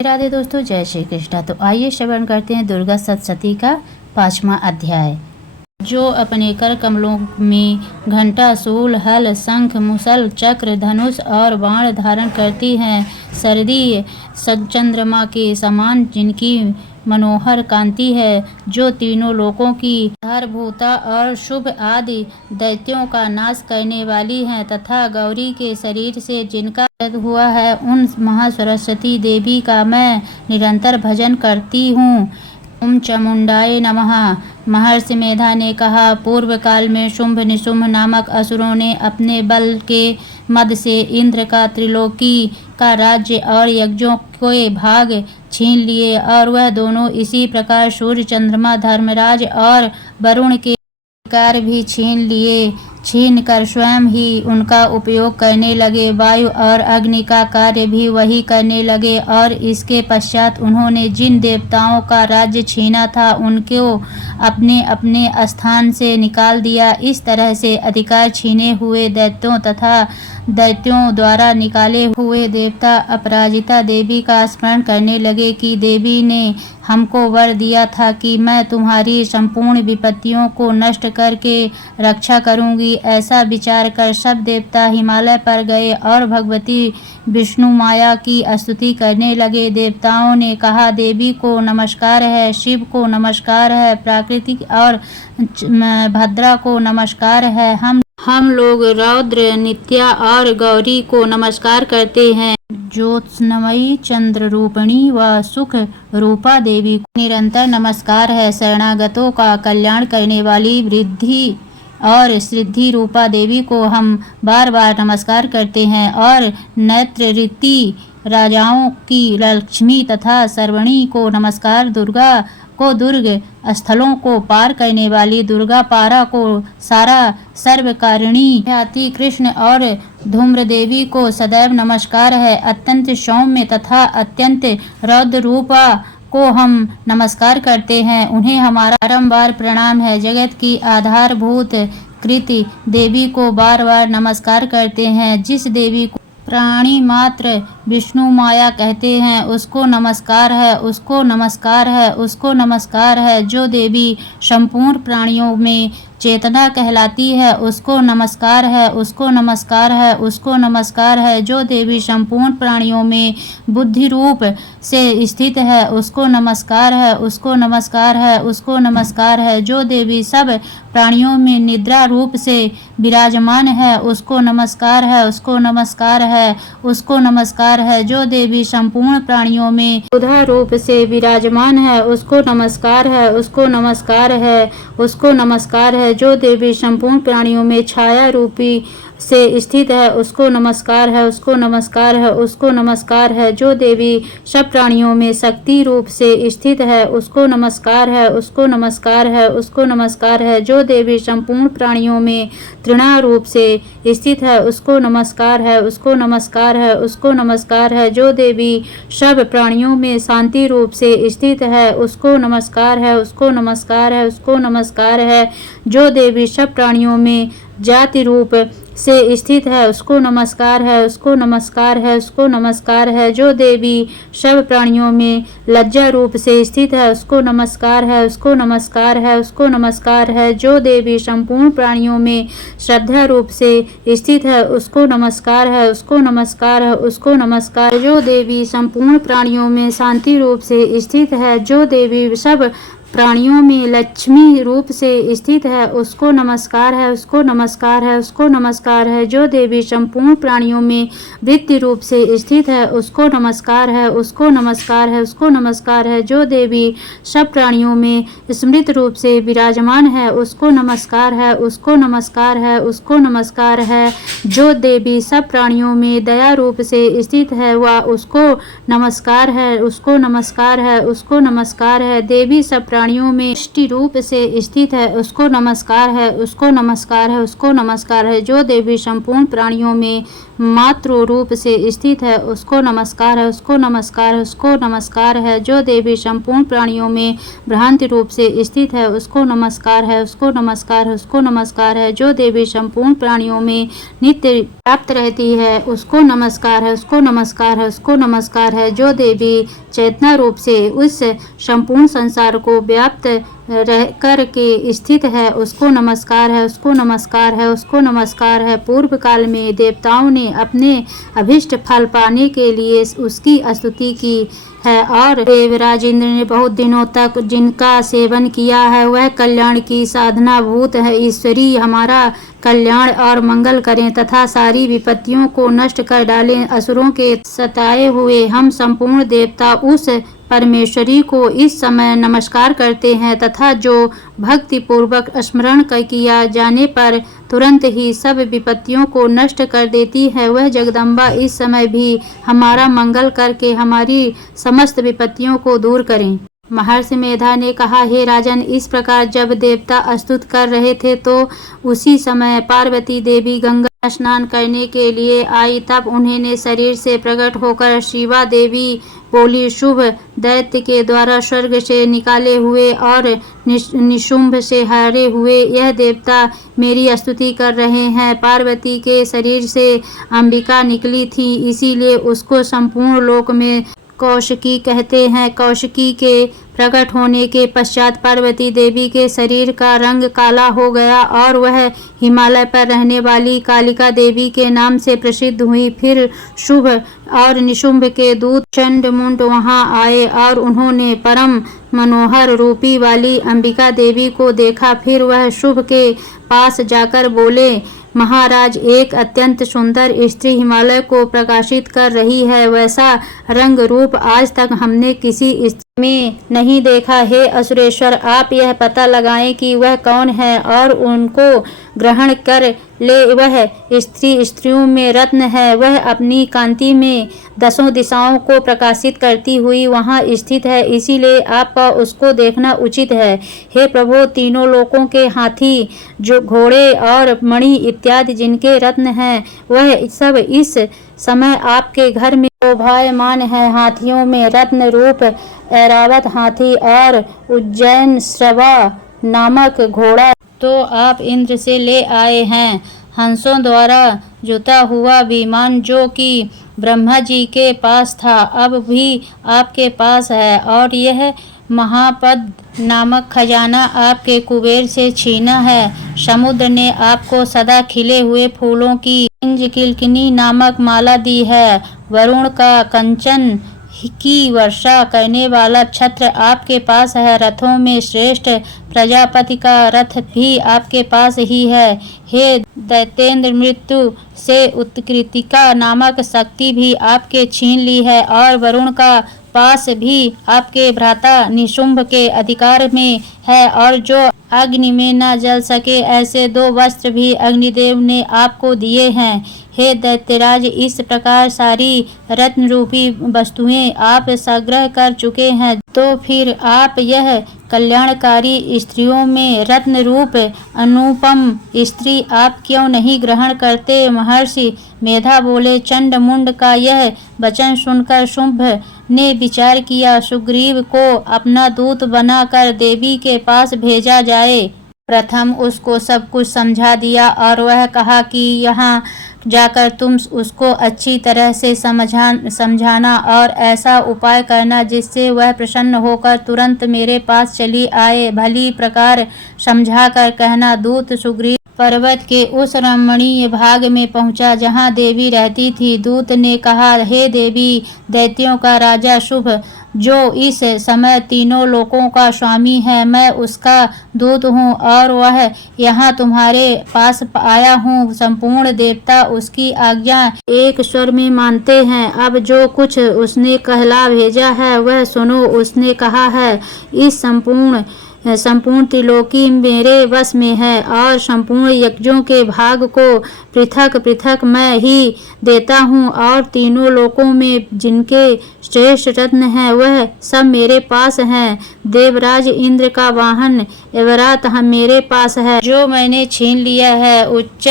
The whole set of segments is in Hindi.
राधे दोस्तों, जय श्री कृष्णा। तो आइए श्रवण करते हैं दुर्गा सप्तशती का 5वां अध्याय। जो अपने कर कमलों में घंटा, शूल, हल, शंख, मुसल, चक्र, धनुष और बाण धारण करती हैं, सरदी चंद्रमा के समान जिनकी मनोहर कांति है, जो तीनों लोकों की आधारभूता और शुभ आदि दैत्यों का नाश करने वाली हैं, तथा गौरी के शरीर से जिनका हुआ है, उन महासरस्वती देवी का मैं निरंतर भजन करती हूँ। ओम चामुंडाय नमः। महर्षि मेधा ने कहा, पूर्व काल में शुंभ निशुंभ नामक असुरों ने अपने बल के मद से इंद्र का त्रिलोकी का राज्य और यज्ञों के भाग छीन लिए, और वह दोनों इसी प्रकार सूर्य, चंद्रमा, धर्मराज और वरुण के अधिकार भी छीन कर स्वयं ही उनका उपयोग करने लगे। वायु और अग्नि का कार्य भी वही करने लगे, और इसके पश्चात उन्होंने जिन देवताओं का राज्य छीना था उनको अपने अपने स्थान से निकाल दिया। इस तरह से अधिकार छीने हुए दैत्यों तथा दैत्यों द्वारा निकाले हुए देवता अपराजिता देवी का स्मरण करने लगे कि देवी ने हमको वर दिया था कि मैं तुम्हारी संपूर्ण विपत्तियों को नष्ट करके रक्षा करूंगी। ऐसा विचार कर सब देवता हिमालय पर गए और भगवती विष्णु माया की स्तुति करने लगे। देवताओं ने कहा, देवी को नमस्कार है, शिव को नमस्कार है, प्रकृति और भद्रा को नमस्कार है। हम लोग रौद्र, नित्या और गौरी को नमस्कार करते हैं। ज्योत्स्नमयी, चंद्र रूपिणी व सुख रूपा देवी को निरंतर नमस्कार है। शरणागतों का कल्याण करने वाली वृद्धि और सिद्धि रूपा देवी को हम बार बार नमस्कार करते हैं। और नेत्र रीति राजाओं की लक्ष्मी तथा सर्वणी को नमस्कार। दुर्गा को दुर्ग स्थलों को पार करने वाली, दुर्गा पारा को सारा सर्वकारिणी ख्याति कृष्ण और धूम्र देवी को सदैव नमस्कार है। अत्यंत सौम्य तथा अत्यंत रौद्र रूपा को हम नमस्कार करते हैं, उन्हें हमारा बारंबार प्रणाम है। जगत की आधारभूत कृति देवी को बार बार नमस्कार करते हैं। जिस देवी को प्राणी मात्र विष्णु माया कहते हैं, उसको नमस्कार है, उसको नमस्कार है, उसको नमस्कार है। जो देवी संपूर्ण प्राणियों में चेतना कहलाती है, उसको नमस्कार है, उसको नमस्कार है, उसको नमस्कार है। जो देवी संपूर्ण प्राणियों में बुद्धि रूप से स्थित है, उसको नमस्कार है, उसको नमस्कार है, उसको नमस्कार है। जो देवी सब प्राणियों में निद्रा रूप से विराजमान है, उसको नमस्कार है, उसको नमस्कार है, उसको नमस्कार है। जो देवी संपूर्ण प्राणियों में बुधा रूप से विराजमान है, उसको नमस्कार है, उसको नमस्कार है, उसको नमस्कार है। जो देवी संपूर्ण प्राणियों में छाया रूपी से स्थित है, उसको नमस्कार है, उसको नमस्कार है, उसको नमस्कार है। जो देवी सब प्राणियों में शक्ति रूप से स्थित है, उसको नमस्कार है, उसको नमस्कार है, उसको नमस्कार है। जो देवी संपूर्ण प्राणियों में तृणा रूप से स्थित है, उसको नमस्कार है, उसको नमस्कार है, उसको नमस्कार है। जो देवी सब प्राणियों में शांति रूप से स्थित है, उसको नमस्कार है, उसको नमस्कार है, उसको नमस्कार है। जो देवी सब प्राणियों में जाति रूप से स्थित है, उसको नमस्कार है, उसको नमस्कार है, उसको नमस्कार है। जो देवी सब प्राणियों में लज्जा रूप से स्थित है, उसको नमस्कार है, उसको नमस्कार है, उसको नमस्कार है। जो देवी संपूर्ण प्राणियों में श्रद्धा रूप से स्थित है, उसको नमस्कार है, उसको नमस्कार है, उसको नमस्कार। जो देवी संपूर्ण प्राणियों में शांति रूप से स्थित है, जो देवी सब प्राणियों में लक्ष्मी रूप से स्थित है, उसको नमस्कार है, उसको नमस्कार है, उसको नमस्कार है। जो देवी संपूर्ण प्राणियों में वृत्ति रूप से स्थित है, उसको नमस्कार है, उसको नमस्कार है, उसको नमस्कार है। जो देवी सब प्राणियों में स्मृत रूप से विराजमान है, उसको नमस्कार है, उसको नमस्कार है, उसको नमस्कार है। जो देवी सब प्राणियों में दया रूप से स्थित है, वह उसको नमस्कार है, उसको नमस्कार है, उसको नमस्कार है। देवी सब प्राणियों में इष्टि रूप से स्थित है उसको नमस्कार है, उसको नमस्कार है, उसको नमस्कार है। जो देवी संपूर्ण प्राणियों में मातृ रूप से स्थित है उसको नमस्कार है, उसको नमस्कार है, उसको नमस्कार है। जो देवी संपूर्ण प्राणियों में भ्रांति रूप से स्थित है उसको नमस्कार है, उसको नमस्कार है, उसको नमस्कार है। जो देवी संपूर्ण प्राणियों में नित्य व्याप्त रहती है उसको नमस्कार है, उसको नमस्कार है, उसको नमस्कार है। जो देवी चेतना रूप से उस संपूर्ण संसार को व्याप्त रह कर के स्थित है उसको नमस्कार है, उसको नमस्कार है, उसको नमस्कार है। पूर्व काल में देवताओं ने अपने अभिष्ट फल पाने के लिए उसकी स्तुति की है और देवराज इंद्र ने बहुत दिनों तक जिनका सेवन किया है वह कल्याण की साधना भूत है। ईश्वरी हमारा कल्याण और मंगल करें तथा सारी विपत्तियों को नष्ट कर डालें। असुरों के सताए हुए हम संपूर्ण देवता उस परमेश्वरी को इस समय नमस्कार करते हैं तथा जो भक्ति पूर्वक स्मरण किया जाने पर तुरंत ही सब विपत्तियों को नष्ट कर देती है वह जगदम्बा इस समय भी हमारा मंगल करके हमारी समस्त विपत्तियों को दूर करें। महर्षि मेधा ने कहा, हे राजन, इस प्रकार जब देवता स्तुत कर रहे थे तो उसी समय पार्वती देवी गंगा स्नान करने के लिए आई। तब उन्होंने शरीर से प्रकट होकर शिवा देवी बोली, शुभ दैत्य के द्वारा स्वर्ग से निकाले हुए और निशुंभ से हारे हुए यह देवता मेरी स्तुति कर रहे हैं। पार्वती के शरीर से अंबिका निकली थी, इसीलिए उसको संपूर्ण लोक में कौशिकी कहते हैं। कौशिकी के प्रकट होने के पश्चात पार्वती देवी के शरीर का रंग काला हो गया और वह हिमालय पर रहने वाली कालिका देवी के नाम से प्रसिद्ध हुई। फिर शुभ और निशुंभ के दूत चंडमुंड वहां आए और उन्होंने परम मनोहर रूपी वाली अंबिका देवी को देखा। फिर वह शुभ के पास जाकर बोले, महाराज, एक अत्यंत सुंदर स्त्री हिमालय को प्रकाशित कर रही है, वैसा रंग रूप आज तक हमने किसी स्त्री में नहीं देखा। हे असुरेश्वर, आप यह पता लगाएं कि वह कौन है और उनको ग्रहण कर ले। वह स्त्रियों में रत्न है, वह अपनी कांति में दसों दिशाओं को प्रकाशित करती हुई वहाँ स्थित है, इसीलिए आपका उसको देखना उचित है। हे प्रभु, तीनों लोकों के हाथी, जो घोड़े और मणि इत्यादि जिनके रत्न हैं, वह सब इस समय आपके घर में शोभायमान है। हाथियों में रत्न रूप ऐरावत हाथी और उज्जैन श्रवा नामक घोड़ा तो आप इंद्र से ले आए हैं। हंसों द्वारा जुता हुआ विमान जो कि ब्रह्मा जी के पास था अब भी आपके पास है, और यह महापद नामक खजाना आपके कुबेर से छीना है। समुद्र ने आपको सदा खिले हुए फूलों की किलकिनी नामक माला दी है। वरुण का कंचन की वर्षा करने वाला छत्र आपके पास है। रथों में श्रेष्ठ प्रजापति का रथ भी आपके पास ही है। हे दैत्येंद्र, मृत्यु से उत्कृतिका नामक शक्ति भी आपके छीन ली है, और वरुण का पास भी आपके भ्राता निशुंभ के अधिकार में है, और जो अग्नि में न जल सके ऐसे 2 वस्त्र भी अग्निदेव ने आपको दिए हैं। हे दैत्यराज, इस प्रकार सारी रत्न रूपी वस्तुएं आप संग्रह कर चुके हैं, तो फिर आप यह कल्याणकारी स्त्रियों में रत्न रूप अनुपम स्त्री आप क्यों नहीं ग्रहण करते? महर्षि मेधा बोले, चंडमुंड का यह वचन सुनकर शुंभ ने विचार किया, सुग्रीव को अपना दूत बनाकर देवी के पास भेजा जाए। प्रथम उसको सब कुछ समझा दिया और वह कहा कि यहाँ जाकर तुम उसको अच्छी तरह से समझाना और ऐसा उपाय करना जिससे वह प्रसन्न होकर तुरंत मेरे पास चली आए। भली प्रकार समझाकर कहना। दूत सुग्रीव पर्वत के उस रमणीय भाग में पहुंचा जहां देवी रहती थी। दूत ने कहा, हे देवी, दैत्यों का राजा शुभ, जो इस समय तीनों लोकों का स्वामी है, मैं उसका दूत हूँ और वह यहाँ तुम्हारे पास आया हूँ। संपूर्ण देवता उसकी आज्ञा एक स्वर में मानते हैं। अब जो कुछ उसने कहला भेजा है वह सुनो। उसने कहा है, इस संपूर्ण संपूर्ण त्रिलोकी मेरे वश में है और संपूर्ण यज्ञों के भाग को पृथक पृथक मैं ही देता हूँ और तीनों लोकों में जिनके श्रेष्ठ रत्न हैं वह सब मेरे पास हैं। देवराज इंद्र का वाहन एवरात मेरे पास है जो मैंने छीन लिया है। उच्च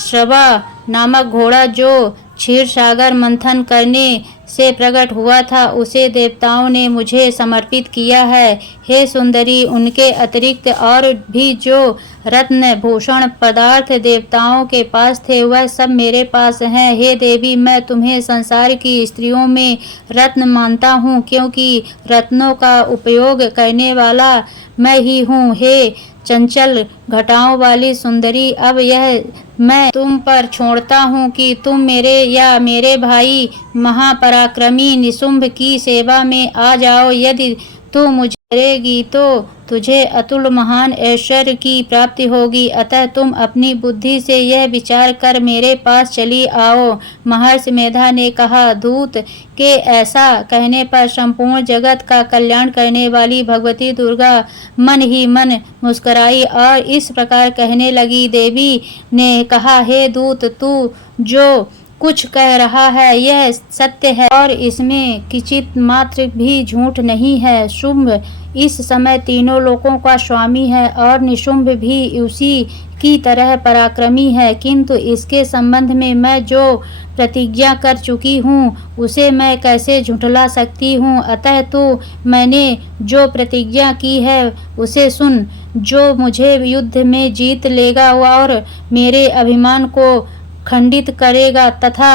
श्रवा नामक घोड़ा जो क्षीर सागर मंथन करने से प्रकट हुआ था उसे देवताओं ने मुझे समर्पित किया है। हे सुंदरी, उनके अतिरिक्त और भी जो रत्न भूषण पदार्थ देवताओं के पास थे वह सब मेरे पास हैं। हे देवी, मैं तुम्हें संसार की स्त्रियों में रत्न मानता हूँ क्योंकि रत्नों का उपयोग करने वाला मैं ही हूँ। हे चंचल घटाओं वाली सुंदरी, अब यह मैं तुम पर छोड़ता हूँ कि तुम मेरे या मेरे भाई महापराक्रमी निशुंभ की सेवा में आ जाओ। यदि तू मुझे करेगी तो तुझे अतुल महान ऐश्वर्य की प्राप्ति होगी। अतः तुम अपनी बुद्धि से यह विचार कर मेरे पास चली आओ। महर्षि मेधा ने कहा। दूत के ऐसा कहने पर संपूर्ण जगत का कल्याण करने वाली भगवती दुर्गा मन ही मन मुस्कुराई और इस प्रकार कहने लगी। देवी ने कहा, हे दूत, तू जो कुछ कह रहा है यह सत्य है और इसमें किंचित मात्र भी झूठ नहीं है। शुंभ इस समय तीनों लोकों का स्वामी है और निशुंभ भी उसी की तरह पराक्रमी है, किंतु इसके संबंध में मैं जो प्रतिज्ञा कर चुकी हूँ उसे मैं कैसे झुठला सकती हूँ। अतः तो मैंने जो प्रतिज्ञा की है उसे सुन। जो मुझे युद्ध में जीत लेगा और मेरे अभिमान को खंडित करेगा तथा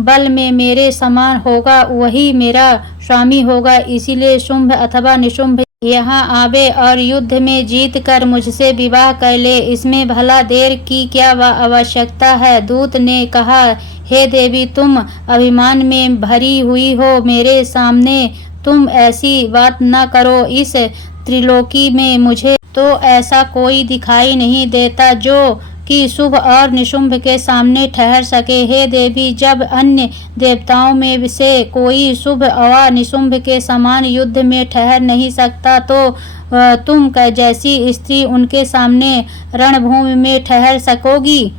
बल में मेरे समान होगा वही मेरा स्वामी होगा। इसीलिए शुंभ अथवा निशुंभ यहाँ आवे और युद्ध में जीत कर मुझसे विवाह कर ले। इसमें भला देर की क्या आवश्यकता है। दूत ने कहा, हे देवी, तुम अभिमान में भरी हुई हो, मेरे सामने तुम ऐसी बात न करो। इस त्रिलोकी में मुझे तो ऐसा कोई दिखाई नहीं देता जो कि शुभ और निशुंभ के सामने ठहर सके। हे देवी, जब अन्य देवताओं में से कोई शुभ और निशुंभ के समान युद्ध में ठहर नहीं सकता तो तुम जैसी स्त्री उनके सामने रणभूमि में ठहर सकोगी।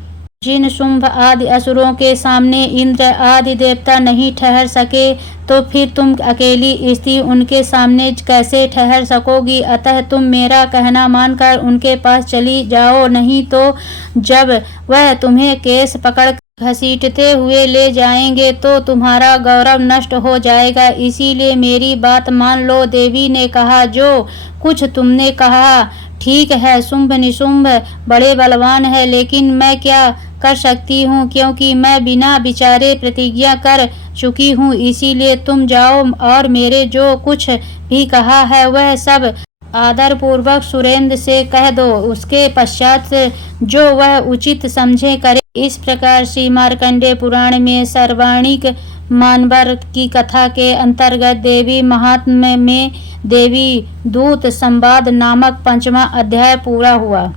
जिन शुंभ आदि असुरों के सामने इंद्र आदि देवता नहीं ठहर सके तो फिर तुम अकेली स्त्री उनके सामने कैसे ठहर सकोगी। अतः तुम मेरा कहना मानकर उनके पास चली जाओ, नहीं तो जब वह तुम्हें केस पकड़ घसीटते हुए ले जाएंगे तो तुम्हारा गौरव नष्ट हो जाएगा। इसीलिए मेरी बात मान लो। देवी ने कहा, जो कुछ तुमने कहा ठीक है। शुंभ निशुंभ बड़े बलवान है, लेकिन मैं क्या कर सकती हूँ क्योंकि मैं बिना विचारे प्रतिज्ञा कर चुकी हूँ। इसीलिए तुम जाओ और मेरे जो कुछ भी कहा है वह सब आदर पूर्वक सुरेंद्र से कह दो। उसके पश्चात जो वह उचित समझे करे। इस प्रकार श्री मार्कंडेय पुराण में सर्वाणिक मानवर की कथा के अंतर्गत देवी महात्म्य में देवी दूत संवाद नामक 5वां अध्याय पूरा हुआ।